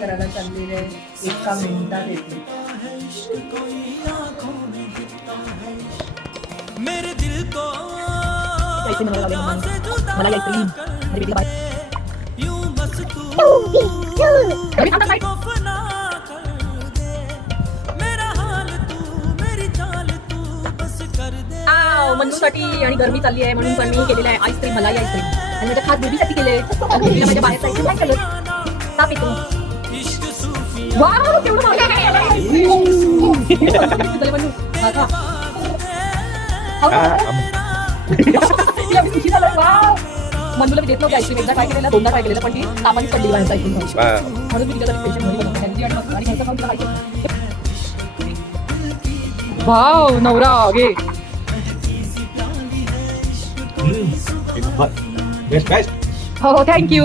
करायला चाललेली आहे. एका मिनिटात येते. मनूसाठी आणि गरमी चालली आहे म्हणून पण मी केलेलं आहे आईस्क्रीम, मलाई आईस्क्रीम. आणि माझ्या खास बेबीसाठी केले. माझ्या बाहेरचा आईस्क्रीम काय केलं ताप येतो. वाव केवढं मनूला मी देत नव्हते आईस्क्रीम. एकदा ट्राय केलेला, दोनदा ट्राय केलेला, पण ती तापानेच पडली बाहेरचा आईस्क्रीम म्हणून मी तिच्यासाठी स्पेशल घरी बनवते हेल्दी आणि घ्यायचं खाऊन तिला खायचं. वाव नवरा घे. Best, guys. हो थँक्यू.